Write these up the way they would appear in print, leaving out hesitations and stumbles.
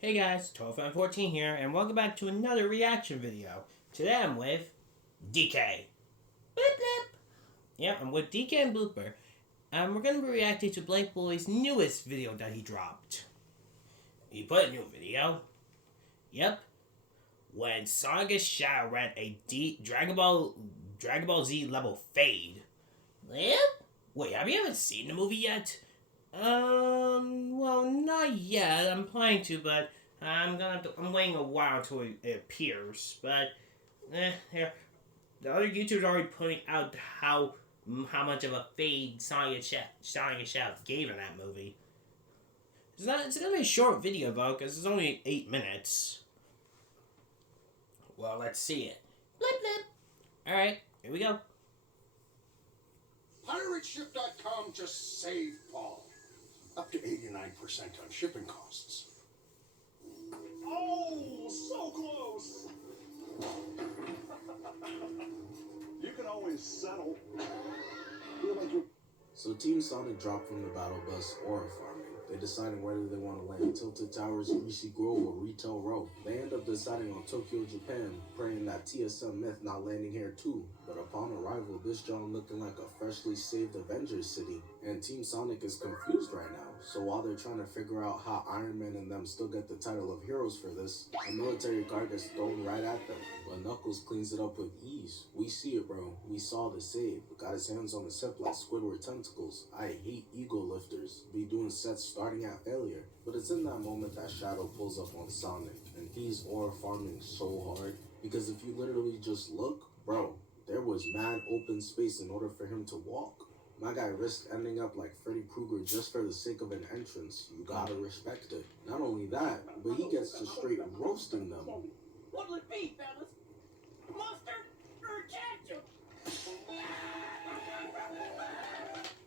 Hey guys, 1214 here, and welcome back to another reaction video. Today I'm with DK. Blip blip. Yeah, I'm with DK and Blooper, and we're gonna be reacting to Blake Boy's newest video that he dropped. He put a new video. Yep. When Sonic Shadow ran a Dragon Ball Z level fade. Yep. Wait, have you ever seen the movie yet? Well, not yet. I'm planning to, but I'm waiting a while until it appears. But, here, the other YouTubers are already putting out how much of a fade Sonic and Shadow gave in that movie. It's gonna be a short video though, because it's only 8 minutes. Well, let's see it. Blip blip. All right, here we go. PirateShip.com just saved Paul. Up to 89% on shipping costs. Oh, so close. You can always settle. So Team Sonic dropped from the battle bus Aura farming. They decided whether they want to land Tilted Towers, Greasy Grove, or Retail Row. They end up deciding on Tokyo, Japan, praying that TSM Myth not landing here too. But upon arrival, this John looking like a freshly saved Avengers city. And Team Sonic is confused right now. So while they're trying to figure out how Iron Man and them still get the title of heroes for this, a military guard gets thrown right at them. But Knuckles cleans it up with ease. We see it, bro. We saw the save. Got his hands on his hip like Squidward tentacles. I hate ego lifters. Be doing sets starting at failure. But it's in that moment that Shadow pulls up on Sonic. And he's aura farming so hard. Because if you literally just look, bro, there was mad open space in order for him to walk. My guy risked ending up like Freddy Krueger just for the sake of an entrance. You gotta respect it. Not only that, but he gets to straight roasting them. What'll it be, fellas? Mustard or ketchup?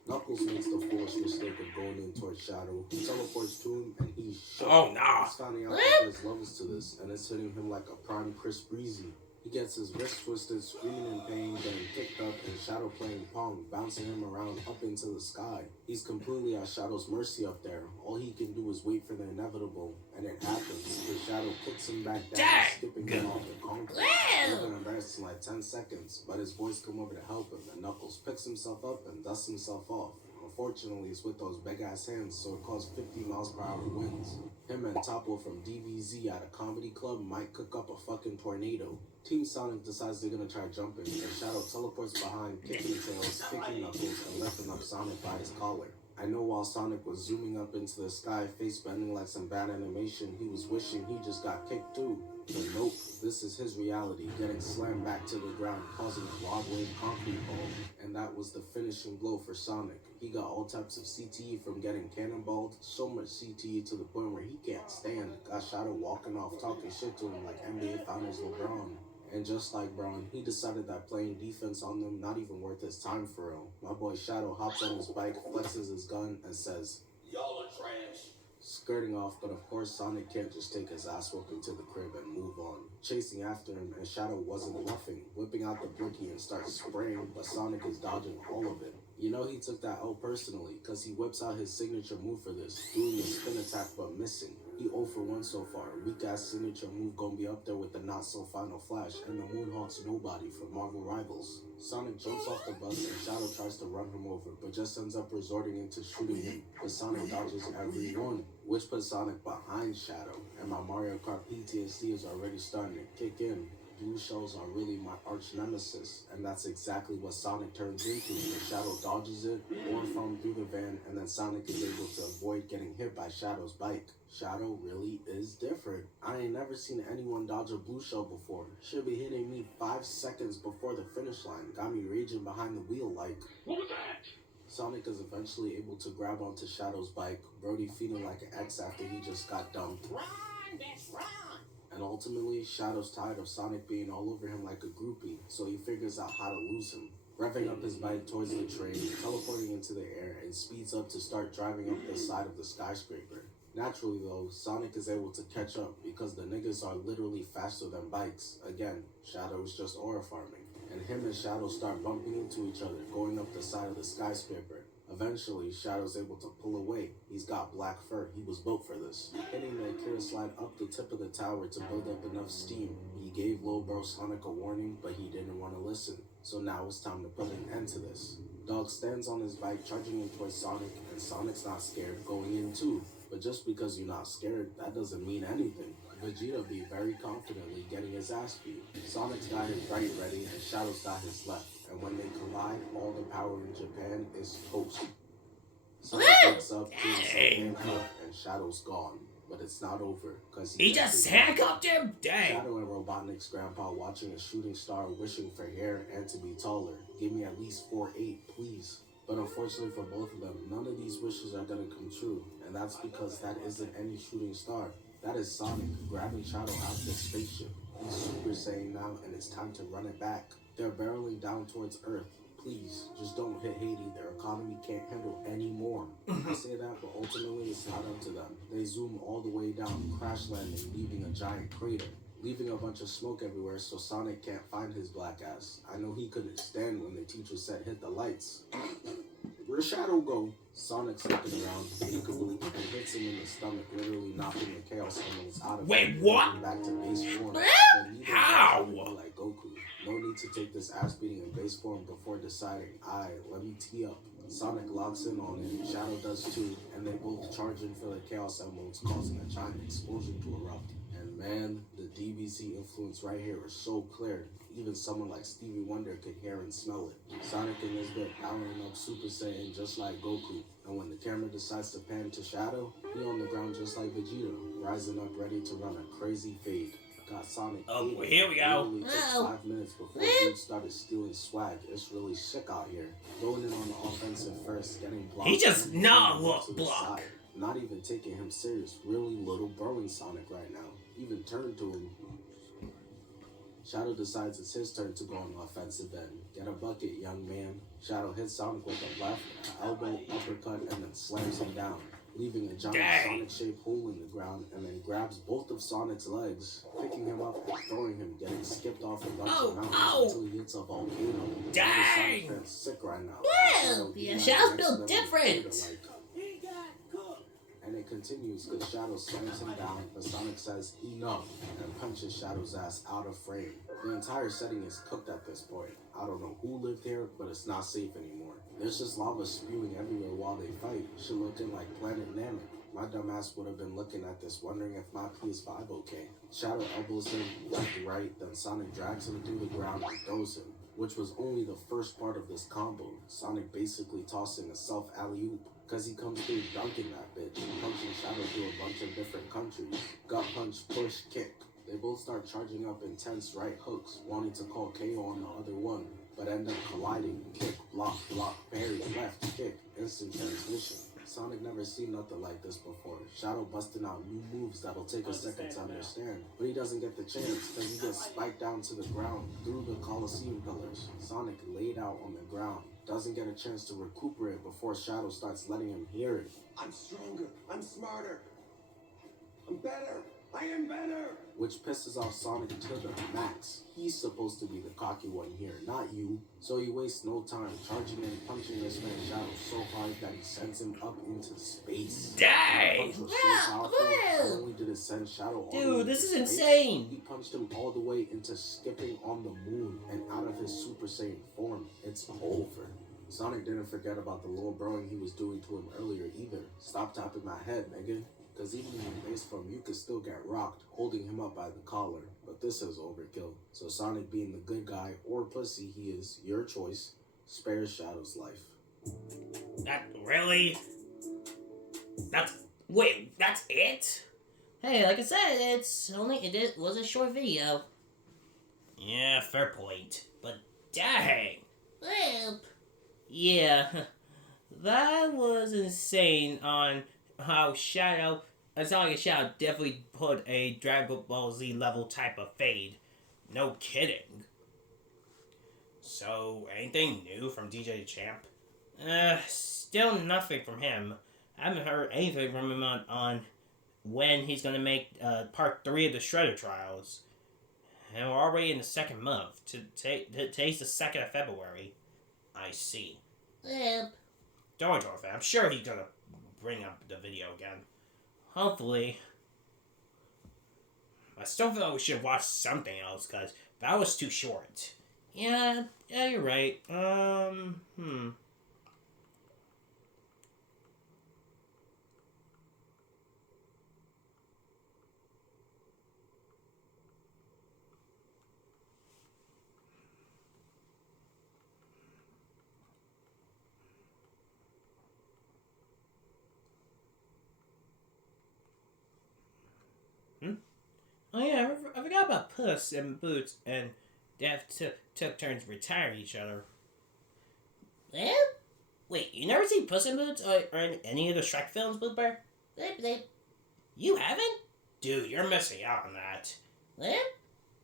Knuckles makes the foolish mistake of going in towards Shadow. He teleports to him and he's shook. Oh, nah. He's finding out that there's levels to this and it's hitting him like a prime Chris Breezy. He gets his wrist twisted, screaming in pain, getting picked up, and Shadow playing Pong, bouncing him around up into the sky. He's completely at Shadow's mercy up there. All he can do is wait for the inevitable, and it happens. The Shadow kicks him back down, skipping him off the concrete. Even embarrassed in like 10 seconds, but his boys come over to help him, and Knuckles picks himself up and dusts himself off. Unfortunately, it's with those big-ass hands, so it caused 50 miles per hour winds. Him and Topo from DVZ at a comedy club might cook up a fucking tornado. Team Sonic decides they're gonna try jumping, and Shadow teleports behind, kicking tails, kicking Knuckles, and lifting up Sonic by his collar. I know while Sonic was zooming up into the sky, face bending like some bad animation, he was wishing he just got kicked too. But nope, this is his reality, getting slammed back to the ground, causing a broad-wave concrete ball. And that was the finishing blow for Sonic. He got all types of CTE from getting cannonballed, so much CTE to the point where he can't stand. Got Shadow walking off, talking shit to him like NBA Finals LeBron. And just like Braun, he decided that playing defense on them not even worth his time for real. My boy Shadow hops on his bike, flexes his gun, and says, Y'all are trash. skirting off, but of course Sonic can't just take his ass whooping to the crib and move on. Chasing after him, and Shadow wasn't bluffing, whipping out the blicky and starts spraying, but Sonic is dodging all of it. You know he took that L personally, cause he whips out his signature move for this, doing a spin attack but missing. He 0 for 1 so far. Weak ass signature move gonna be up there with the not so final flash and the Moonhawk's Nobody from Marvel Rivals. Sonic jumps off the bus and Shadow tries to run him over, but just ends up resorting into shooting him. But Sonic dodges every one, which puts Sonic behind Shadow, and my Mario Kart PTSD is already starting to kick in. Blue shells are really my arch nemesis, and that's exactly what Sonic turns into. The Shadow dodges it, or from through the van, and then Sonic is able to avoid getting hit by Shadow's bike. Shadow really is different. I ain't never seen anyone dodge a blue shell before. Should be hitting me 5 seconds before the finish line. Got me raging behind the wheel like, What was that? Sonic is eventually able to grab onto Shadow's bike, Brody feeling like an ex after he just got dumped. Run, bitch, run. And ultimately, Shadow's tired of Sonic being all over him like a groupie, so he figures out how to lose him. Revving up his bike towards the train, teleporting into the air, and speeds up to start driving up the side of the skyscraper. Naturally though, Sonic is able to catch up because the niggas are literally faster than bikes. Again, Shadow is just aura farming. And him and Shadow start bumping into each other, going up the side of the skyscraper. Eventually, Shadow's able to pull away. He's got black fur. He was built for this. Hitting the Akira slide up the tip of the tower to build up enough steam. He gave Low Bro Sonic a warning, but he didn't want to listen. So now it's time to put an end to this. Dog stands on his bike, charging in towards Sonic, and Sonic's not scared, going in too. But just because you're not scared, that doesn't mean anything. Vegeta be very confidently getting his ass beat. Sonic's got his right ready, and Shadow's got his left. And when they collide, all the power in Japan is toast. Sonic wakes up, and Shadow's gone. But it's not over, because He just handcuffed him? Dang. Shadow and Robotnik's grandpa watching a shooting star, wishing for hair and to be taller. Give me at least 4'8", please. But unfortunately for both of them, none of these wishes are gonna come true. And that's because that isn't any shooting star. That is Sonic grabbing Shadow out of the spaceship. He's Super Saiyan now, and it's time to run it back. They're barreling down towards Earth. Please, just don't hit Haiti. Their economy can't handle any more. I say that, but ultimately it's not up to them. They zoom all the way down, crash landing, leaving a giant crater, leaving a bunch of smoke everywhere so Sonic can't find his black ass. I know he couldn't stand when the teacher said hit the lights. Where'd Shadow go? Sonic's looking around, peekaboo, and hits him in the stomach, literally knocking the Chaos Emeralds out of Wait, him, what? back to base form. How? Like Goku. No need to take this ass beating in base form before deciding, let me tee up. Sonic locks in on it, Shadow does too, and they both charge in for the Chaos Emeralds, causing a giant explosion to erupt. And man, the DBZ influence right here is so clear. Even someone like Stevie Wonder could hear and smell it. Sonic and his bit powering up Super Saiyan just like Goku. And when the camera decides to pan to Shadow, he on the ground just like Vegeta, rising up ready to run a crazy fade. Got Sonic. Oh, here we go. Literally took 5 minutes before dude started stealing swag. It's really sick out here. Going in on the offensive first, getting blocked. He just not look block. side. Not even taking him serious. Really little broing Sonic right now. Even turned to him. Shadow decides it's his turn to go on the offensive end. Get a bucket, young man. Shadow hits Sonic with a left, elbow, uppercut, and then slams him down, leaving a giant Sonic-shaped hole in the ground, and then grabs both of Sonic's legs, picking him up and throwing him, getting skipped off a bunch of mountains until he hits a volcano. Dang! Sonic fans sick right now. Well, yeah, Shadow's built different. He got cooked. And it continues because Shadow slams him down, but Sonic says enough and punches Shadow's ass out of frame. The entire setting is cooked at this point. I don't know who lived here, but it's not safe anymore. There's just lava spewing everywhere while they fight. Shit looking like Planet Namek. My dumbass would have been looking at this, wondering if my PS5 okay. Shadow elbows him left to right, then Sonic drags him through the ground and throws him, which was only the first part of this combo. Sonic basically tossing a self alley-oop, because he comes through dunking that bitch, punching Shadow through a bunch of different countries. Gut punch, push, kick. They both start charging up intense right hooks, wanting to call KO on the other one, but end up colliding. Kick, block, parry, left, kick, instant transmission. Sonic never seen nothing like this before. Shadow busting out new moves that'll take a second to understand, but he doesn't get the chance because he gets spiked down to the ground through the Colosseum pillars. Sonic laid out on the ground, doesn't get a chance to recuperate before Shadow starts letting him hear it. I'm stronger. I'm smarter. I'm better. I am better. Which pisses off Sonic to the max. He's supposed to be the cocky one here, not you. So he wastes no time charging and punching this man Shadow so hard that he sends him up into space. Dang! That punch was so powerful, not only did it send Shadow all the way Dude, this is into space, insane. he punched him all the way into skipping on the moon and out of his Super Saiyan form. It's over. Sonic didn't forget about the little broing he was doing to him earlier either. Stop tapping my head, nigga. Because even in base form, you could still get rocked, holding him up by the collar. But this is overkill. So Sonic, being the good guy or pussy he is, your choice, spares Shadow's life. That really? That's it? Hey, like I said, it was a short video. Yeah, fair point. But dang. Well, yeah, that was insane on how Shadow, Sonic and Shadow definitely put a Dragon Ball Z level type of fade. No kidding. So, anything new from DJ Champ? Still nothing from him. I haven't heard anything from him on when he's gonna make part 3 of the Shredder Trials. And we're already in the second month. Today's the 2nd of February. I see. Well, Don't worry, Torfan. I'm sure he's gonna bring up the video again. Hopefully. I still feel like we should watch something else, because that was too short. Yeah, you're right. Oh yeah, I forgot about Puss and Boots, and they took turns retiring each other. Well, wait, you never seen Puss in Boots or in any of the Shrek films, Blooper? You haven't? Dude, you're missing out on that. What?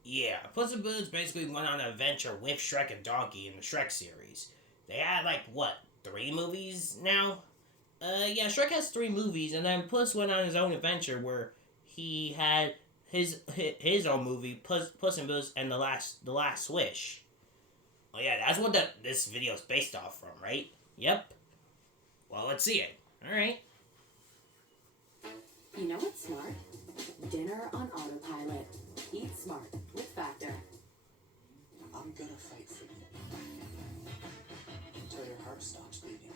Yeah, Puss in Boots basically went on an adventure with Shrek and Donkey in the Shrek series. They had, 3 movies now? Yeah, Shrek has 3 movies, and then Puss went on his own adventure where he had his own movie, Puss in Boots and the Last Wish. Oh yeah, that's what this video is based off from, right? Yep. Well, let's see it. All right. You know what's smart? Dinner on autopilot. Eat smart with Factor. I'm gonna fight for you until your heart stops beating.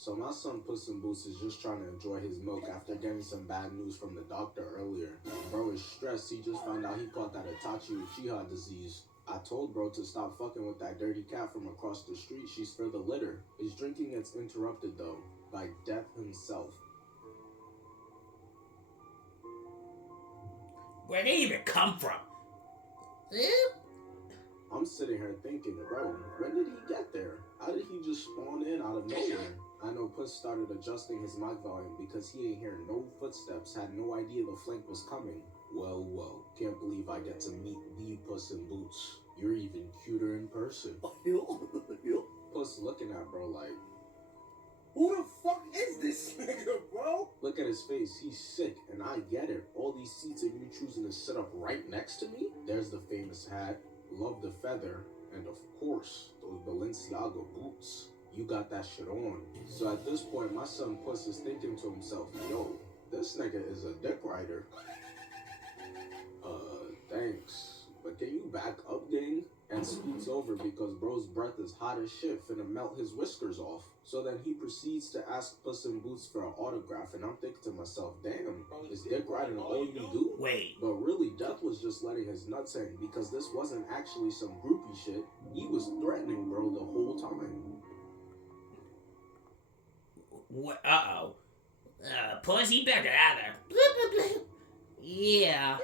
So my son Puss in Boots is just trying to enjoy his milk after getting some bad news from the doctor earlier. Bro is stressed. He just found out he caught that Itachi Uchiha disease. I told bro to stop fucking with that dirty cat from across the street. She's for the litter. His drinking gets interrupted though by Death himself. Where did he even come from? I'm sitting here thinking, bro, when did he get there? How did he just spawn in out of nowhere? I know Puss started adjusting his mic volume because he ain't hear no footsteps, had no idea the flank was coming. Well, can't believe I get to meet the Puss in Boots. You're even cuter in person. Puss looking at bro like, Who the fuck is this nigga, bro? look at his face, he's sick, and I get it. All these seats and you choosing to sit up right next to me? There's the famous hat, love the feather, and of course, those Balenciaga boots. You got that shit on. So at this point, my son Puss is thinking to himself, yo, this nigga is a dick rider. Thanks. But can you back up, gang? And scoots over because bro's breath is hot as shit, finna melt his whiskers off. So then he proceeds to ask Puss in Boots for an autograph, and I'm thinking to myself, damn, is dick riding all you do? Wait. But really, Death was just letting his nuts hang because this wasn't actually some groupie shit. He was threatening bro the whole time. What? Uh-oh. Puss, he better get out of there. Bloop, bloop, bloop. Yeah.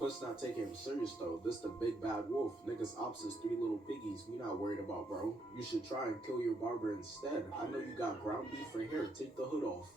Puss not taking him serious though. This the big bad wolf. Niggas ops is 3 little piggies. We not worried about bro. You should try and kill your barber instead. I know you got ground beef for here. Take the hood off.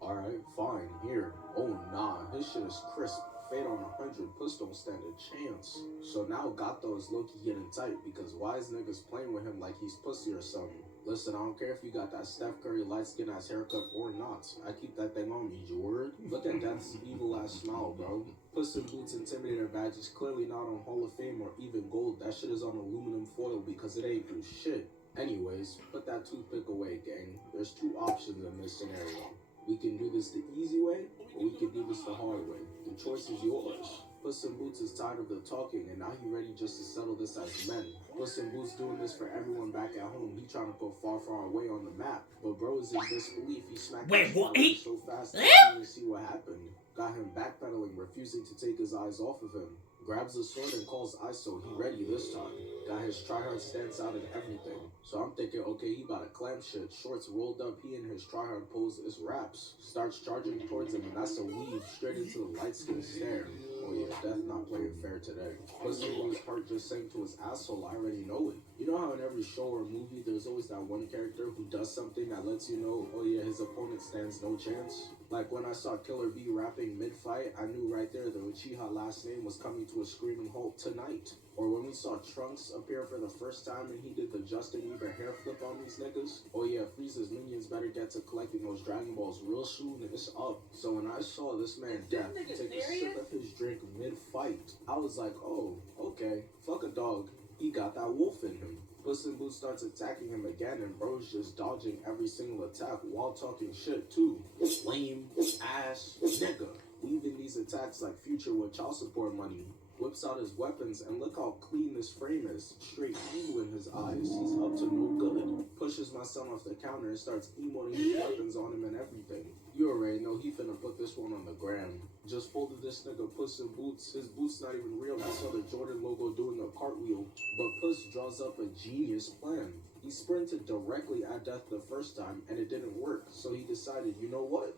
Alright, fine. Here. Oh nah, his shit is crisp. Fade on 100. Puss don't stand a chance. So now Gato is low-key getting tight because wise niggas playing with him like he's pussy or something. Listen, I don't care if you got that Steph Curry light-skin ass haircut or not. I keep that thing on me, you word? Look at Death's evil ass smile, bro. Puss in Boots Intimidator badge is clearly not on Hall of Fame or even gold. That shit is on aluminum foil because it ain't do shit. Anyways, put that toothpick away, gang. There's 2 options in this scenario. We can do this the easy way, or we can do this the hard way. The choice is yours. Puss in Boots is tired of the talking, and now he ready just to settle this as men. Puss in Boots doing this for everyone back at home. He trying to put far, far away on the map. But bro is in disbelief. He smacked his shoulder so fast that I didn't even see what happened. Got him backpedaling, refusing to take his eyes off of him. Grabs the sword and calls ISO. He ready this time. Got his tryhard stance out and everything. So I'm thinking, okay, he about to clam shit. Shorts rolled up, he in his tryhard pose is raps. Starts charging towards him, and that's a weave straight into the light skin stare. Oh yeah, Death not playing fair today. Puss in Boots' heart just sank to his asshole. I already know it. You know how in every show or movie, there's always that one character who does something that lets you know, oh yeah, his opponent stands no chance? Like when I saw Killer B rapping mid-fight, I knew right there the Uchiha last name was coming to a screaming halt tonight. Or when we saw Trunks appear for the first time and he did the Justin Bieber hair flip on these niggas, oh yeah, Frieza's minions better get to collecting those Dragon Balls real soon and it's up. So when I saw this man Death take a sip of his drink mid-fight, I was like, oh, okay, fuck a dog. He got that wolf in him. Puss in Boots starts attacking him again, and bro's just dodging every single attack while talking shit too. Lame, ass, nigga. Weaving these attacks like Future with child support money. Whips out his weapons, and look how clean this frame is. Straight evil in his eyes. He's up to no good. Pushes my son off the counter and starts emoting his weapons on him and everything. You already know he finna put this one on the gram. Just folded this nigga Puss in Boots. His boots not even real. I saw the Jordan logo doing a cartwheel. But Puss draws up a genius plan. He sprinted directly at Death the first time, and it didn't work. So he decided, you know what?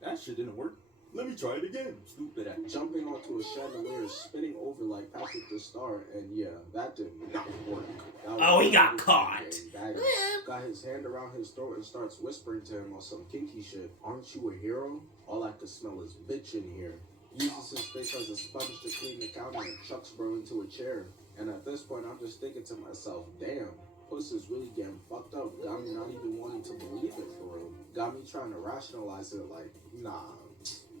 That shit didn't work. Let me try it again. Stupid at jumping onto a chandelier, spinning over like Patrick the Star, and yeah, that did not work. Oh, he got caught. Got his hand around his throat and starts whispering to him on some kinky shit. Aren't you a hero? All I could smell is bitch in here. Uses his face as a sponge to clean the counter and chucks bro into a chair. And at this point, I'm just thinking to myself, damn, Puss is really getting fucked up. Got me not even wanting to believe it for real. Got me trying to rationalize it like, nah.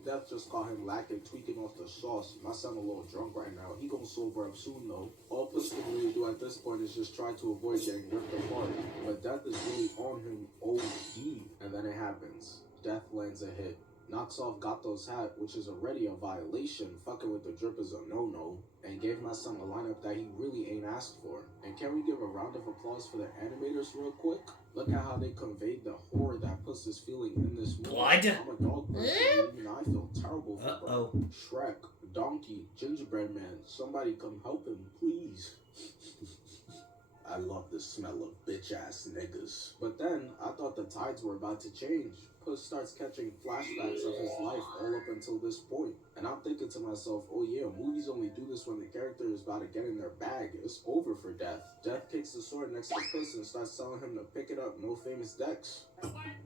Death just caught him lacking, tweaking off the sauce. My son a little drunk right now. He gonna sober up soon though. All Puss can really do at this point is just try to avoid getting ripped apart. But Death is really on him OD. And then it happens. Death lands a hit. Knocks off Gato's hat, which is already a violation. Fucking with the drip is a no-no. And gave my son a lineup that he really ain't asked for. And can we give a round of applause for the animators real quick? Look at how they conveyed the horror that Puss is feeling in this movie. Blood? I'm a dog person, even I feel terrible for bro. Shrek, Donkey, Gingerbread Man, somebody come help him, please. I love the smell of bitch-ass niggas. But then, I thought the tides were about to change. Puss starts catching flashbacks of his life all up until this point. And I'm thinking to myself, oh yeah, movies only do this when the character is about to get in their bag. It's over for Death. Death kicks the sword next to Puss and starts telling him to pick it up, no famous decks.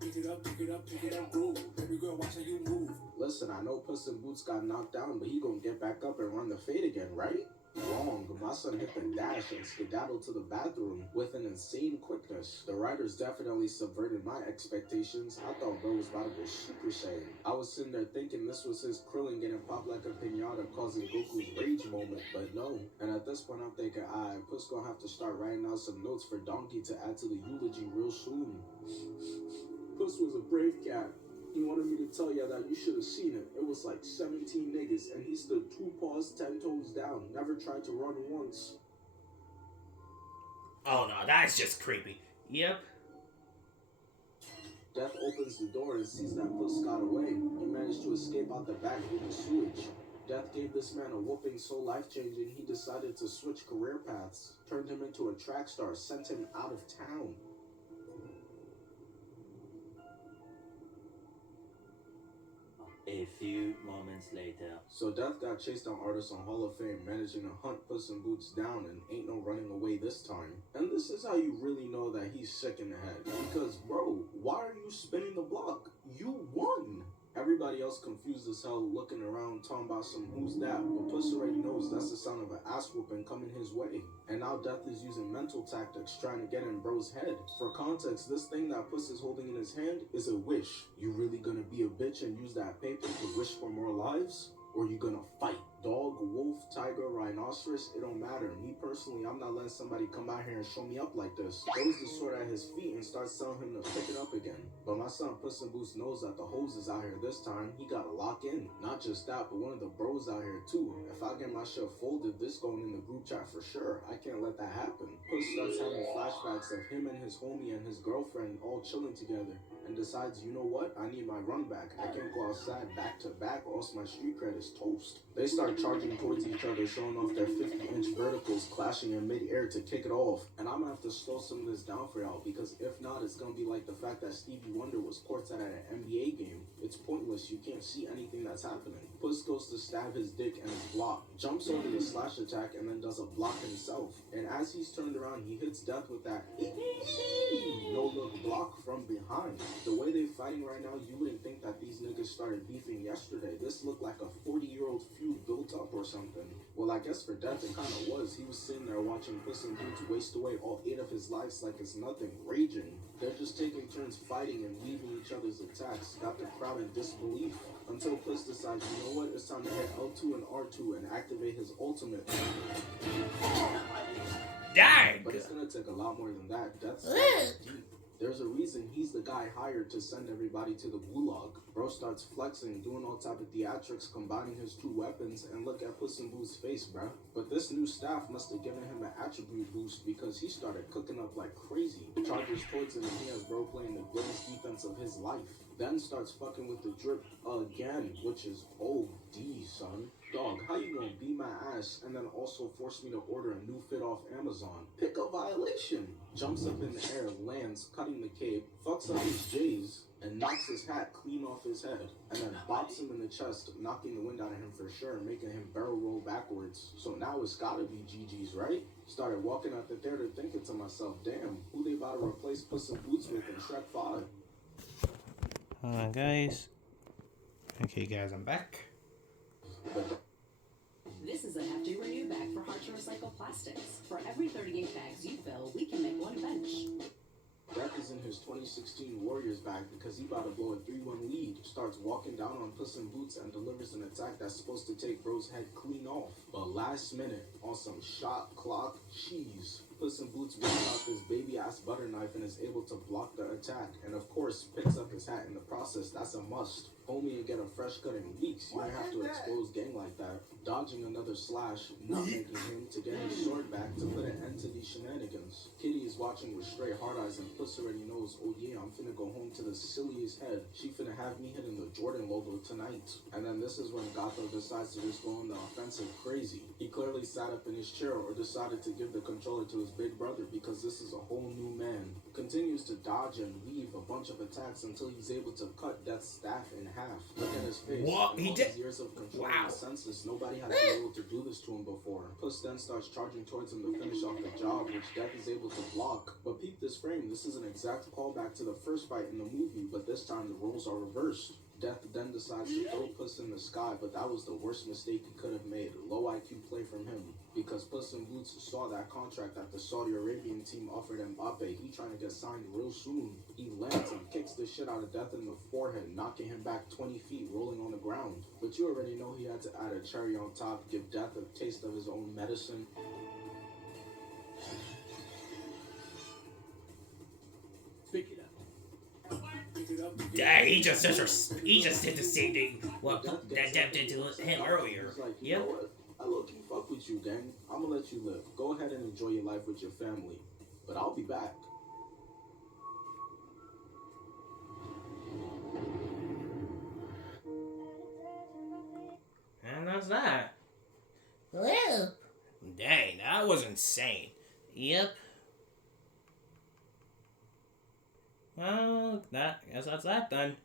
Pick it up, pick it up, pick it up, go. Baby girl, watch how you move. Listen, I know Puss in Boots got knocked down, but he gonna get back up and run the fade again, right? Wrong. My son hit the dash and skedaddled to the bathroom with an insane quickness. The writers definitely subverted my expectations. I thought bro was about to go Super Saiyan. I was sitting there thinking this was his Krillin getting popped like a pinata causing Goku's rage moment, but no. And at this point I'm thinking, Puss gonna have to start writing out some notes for Donkey to add to the eulogy real soon. Puss was a brave cat. He wanted me to tell you that you should have seen it. It was like 17 niggas, and he stood 2 paws, 10 toes down. Never tried to run once. Oh no, that's just creepy. Yep. Death opens the door and sees that Puss got away. He managed to escape out the back through the sewage. Death gave this man a whooping so life-changing, he decided to switch career paths. Turned him into a track star, sent him out of town. A few moments later. So Death got chased down artists on Hall of Fame, managing to hunt Puss in Boots down, and ain't no running away this time. And this is how you really know that he's sick in the head. Because, bro, why are you spinning the block? You won! Everybody else confused as hell, looking around, talking about some who's that, but Puss already knows that's the sound of an ass whooping coming his way. And now Death is using mental tactics, trying to get in bro's head. For context, this thing that Puss is holding in his hand is a wish. You really gonna be a bitch and use that paper to wish for more lives? Or you gonna fight? Dog, wolf, tiger, rhinoceros, it don't matter. Me personally, I'm not letting somebody come out here and show me up like this. Throws the sword at his feet and starts telling him to pick it up again. But my son Puss in Boots knows that the hose is out here this time. He gotta lock in. Not just that, but one of the bros out here too. If I get my shit folded, this going in the group chat for sure. I can't let that happen. Puss starts having flashbacks of him and his homie and his girlfriend all chilling together. And decides, you know what? I need my run back. I can't go outside back to back or else my street cred is toast. They start charging towards each other, showing off their 50-inch verticals, clashing in mid-air to kick it off. And I'm gonna have to slow some of this down for y'all, because if not, it's gonna be like the fact that Stevie Wonder was courtside at an NBA game. It's pointless. You can't see anything that's happening. Puss goes to stab his dick and is blocked. Jumps over the slash attack and then does a block himself. And as he's turned around, he hits Death with that no-look block from behind. The way they're fighting right now, you wouldn't think that these niggas started beefing yesterday. This looked like a 40-year-old feud built up or something. Well, I guess for Death it kind of was. He was sitting there watching Puss in Boots waste away all 8 of his lives like it's nothing, raging. They're just taking turns fighting and weaving each other's attacks. Got the crowd in disbelief. Until Puss decides, you know what, it's time to hit L2 and R2 and activate his ultimate. Dang! But it's gonna take a lot more than that. Death's deep. There's a reason he's the guy hired to send everybody to the gulag. Bro starts flexing, doing all type of theatrics, combining his two weapons, and look at Puss in Boots' face, bruh. But this new staff must have given him an attribute boost because he started cooking up like crazy. Charges towards him and he has bro playing the greatest defense of his life. Then starts fucking with the drip again, which is OD, son. Dog, how you gonna beat my ass and then also force me to order a new fit off Amazon? Pick a violation. Jumps up in the air, lands, cutting the cape, fucks up his J's, and knocks his hat clean off his head, and then bops him in the chest, knocking the wind out of him for sure, making him barrel roll backwards. So now it's gotta be GG's, right? Started walking out the theater thinking to myself, damn, who they about to replace Puss in Boots with in Shrek 5? Hold on, guys. Okay, guys, I'm back. This is a hefty renew bag for hard to recycle plastics. For every 38 bags you fill, we can make one bench. Death is in his 2016 Warriors bag because he about to blow a 3-1 lead. Starts walking down on Puss in Boots and delivers an attack that's supposed to take bro's head clean off. But last minute, on some shot clock cheese, Puss in Boots whips out this baby ass butter knife and is able to block the attack. And of course, picks up his hat in the process. That's a must. Homie will get a fresh cut in weeks. You don't have to expose gang like that. Dodging another slash, nutmegging him to get his sword back to put an end to these shenanigans. Kitty is watching with straight hard eyes and Puss already knows, oh yeah, I'm finna go home to the silliest head. She finna have me hitting the Jordan logo tonight. And then this is when Gato decides to just go on the offensive crazy. He clearly sat up in his chair or decided to give the controller to his big brother because this is a whole new man. Continues to dodge and weave a bunch of attacks until he's able to cut Death's staff in half. Look at his face. What? In He all did? his years of control Wow. and senses, nobody has been able to do this to him before. Puss then starts charging towards him to finish off the job, which Death is able to block. But peep this frame, this is an exact callback to the first fight in the movie, but this time the roles are reversed. Death then decides to throw Puss in the sky, but that was the worst mistake he could have made. Low IQ play from him. Because Puss in Boots saw that contract that the Saudi Arabian team offered Mbappe. He trying to get signed real soon. He lands and kicks the shit out of Death in the forehead, knocking him back 20 feet, rolling on the ground. But you already know he had to add a cherry on top, give Death a taste of his own medicine. Pick it up. Pick it up. Dang, he just did the same thing what that Dev did to him earlier. He's like, you Yep. know what? I low-key fuck with you, gang. I'm gonna let you live. Go ahead and enjoy your life with your family. But I'll be back. And that's that. Woo! Dang, that was insane. Yep. Well, I guess that's that done.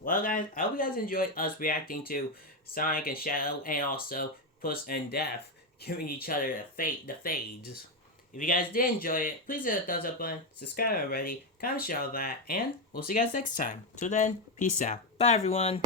Well, guys, I hope you guys enjoyed us reacting to Sonic and Shadow, and also Puss and Death giving each other the fades. If you guys did enjoy it, please hit the thumbs up button, subscribe already, comment, share all that, and we'll see you guys next time. Till then, peace out. Bye, everyone.